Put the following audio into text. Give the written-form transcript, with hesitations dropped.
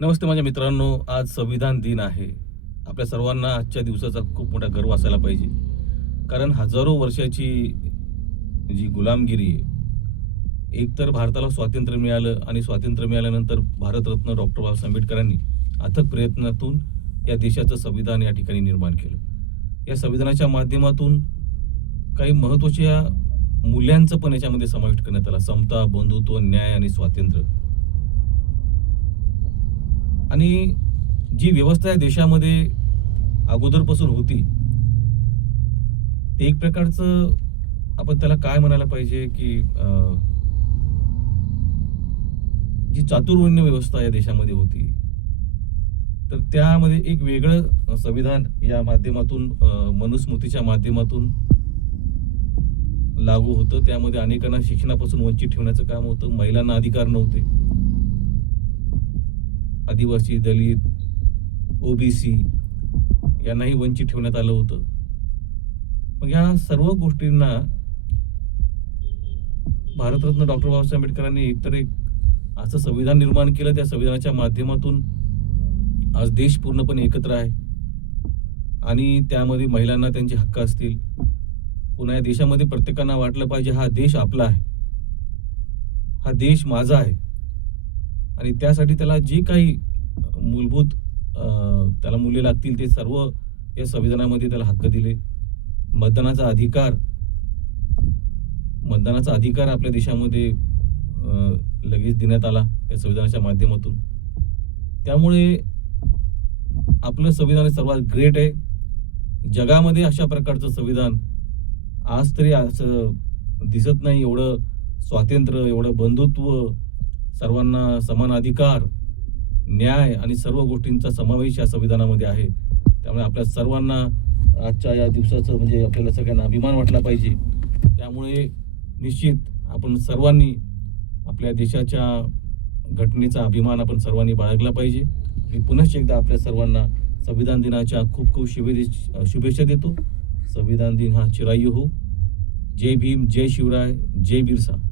नमस्ते माझ्या मित्रांनो, आज संविधान दिन आहे. आपल्या सर्वांना आजच्या दिवसाचा खूप मोठा गर्व असायला पाहिजे. कारण हजारो वर्षाची जी गुलामगिरी आहे, एकतर भारताला स्वातंत्र्य मिळालं आणि स्वातंत्र्य मिळाल्यानंतर भारतरत्न डॉक्टर बाबासाहेब आंबेडकरांनी अथक प्रयत्नातून या देशाचं संविधान या ठिकाणी निर्माण केलं. या संविधानाच्या माध्यमातून काही महत्त्वाच्या मूल्यांचं पण याच्यामध्ये समाविष्ट करण्यात आला. समता, बंधुत्व, न्याय आणि स्वातंत्र्य. आणि जी व्यवस्था या देशामध्ये अगोदरपासून होती, ते एक प्रकारचं आपण त्याला काय म्हणायला पाहिजे, की जी चातुर्वर्ण्य व्यवस्था या देशामध्ये होती. तर त्यामध्ये एक वेगळं संविधान या माध्यमातून मनुस्मृतीच्या माध्यमातून लागू होतं. त्यामध्ये अनेकांना शिक्षणापासून वंचित ठेवण्याचं काम होतं. महिलांना अधिकार नव्हते. आदिवासी, दलित, ओबीसी यांनाही वंचित ठेवण्यात आलं होतं. मग या सर्व गोष्टींना भारतरत्न डॉक्टर बाबासाहेब आंबेडकरांनी एकतर एक असं संविधान निर्माण केलं. त्या संविधानाच्या माध्यमातून आज देश पूर्णपणे एकत्र आहे आणि त्यामध्ये महिलांना त्यांचे हक्क असतील. पुन्हा या देशामध्ये प्रत्येकांना वाटलं पाहिजे हा देश आपला आहे, हा देश माझा आहे आणि त्यासाठी त्याला जे काही मूलभूत त्याला मूल्य लागतील ते सर्व या संविधानामध्ये त्याला हक्क दिले. मतदानाचा अधिकार मतदानाचा अधिकार आपल्या देशामध्ये लगेच देण्यात आला या संविधानाच्या माध्यमातून. त्यामुळे आपलं संविधान सर्वात ग्रेट आहे. जगामध्ये अशा प्रकारचं संविधान आज तरी असं दिसत नाही. एवढं स्वातंत्र्य, एवढं बंधुत्व, सर्वांना समान अधिकार, न्याय आणि सर्व गोष्टींचा समावेश या संविधानामध्ये आहे. त्यामुळे आपल्या सर्वांना आजच्या या दिवसाचं म्हणजे आपल्याला सगळ्यांना अभिमान वाटला पाहिजे. त्यामुळे निश्चित आपण सर्वांनी आपल्या देशाच्या घटनेचा अभिमान आपण सर्वांनी बाळगला पाहिजे. मी पुनश्च एकदा आपल्या सर्वांना संविधान दिनाच्या खूप खूप शुभेच्छा देतो. संविधान दिन हा चिरायू हो. जय भीम, जय शिवराय, जय बिरसा.